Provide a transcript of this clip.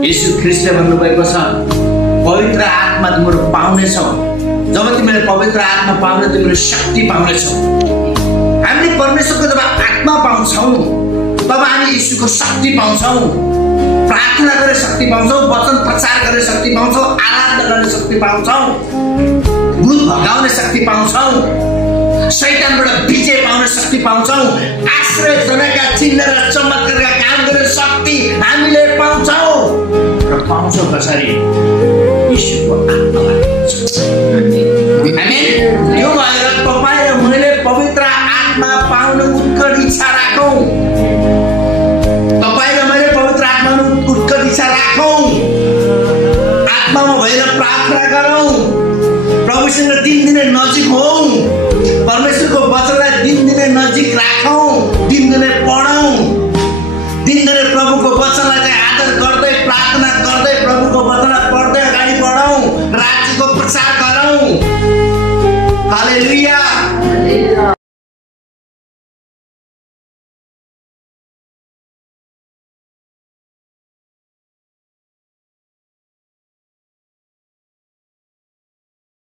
यीशु ख्रीष्टले भन्नुभएको छ पवित्र आत्मा तिम्रो पाउनेछौ। जब तिमीले पवित्र आत्मा पाउने तिमीले शक्ति पाउनेछौ। हामीले परमेश्वरको जब आत्मा पाउँछौ तब हामी यीशुको शक्ति पाउँछौ। प्रार्थना गरेर शक्ति पाउँछौ, वचन प्रचार गरेर शक्ति पाउँछौ, आराधना गर्ने शक्ति पाउँछौ, भूत भगाउने शक्ति पाउँछौ, शैतानबाट विजय पाउने शक्ति पाउँछौ, आश्चर्यजनकका चिन्ह र चमत्कारका काम गरेर शक्ति हामीले पाउँछौ। र पाउँछौ कसरी? यीशुको आत्माबाट। आमेन। यो भएर तपाईँ र मैले पवित्र आत्मा पाउन उत्कट इच्छा राखौँ। तपाईँ र मैले पवित्र आत्मा उत्कट इच्छा राखौँ। आत्मामा भएर प्रार्थना गरौँ। प्रभुसँग दिनदिनै नजिक हौँ। परमेश्वरको वचनलाई दिनदिनै नजिक राखौँ। दिनदिनै पढौँ। दिनदिनै प्रभुको वचनलाई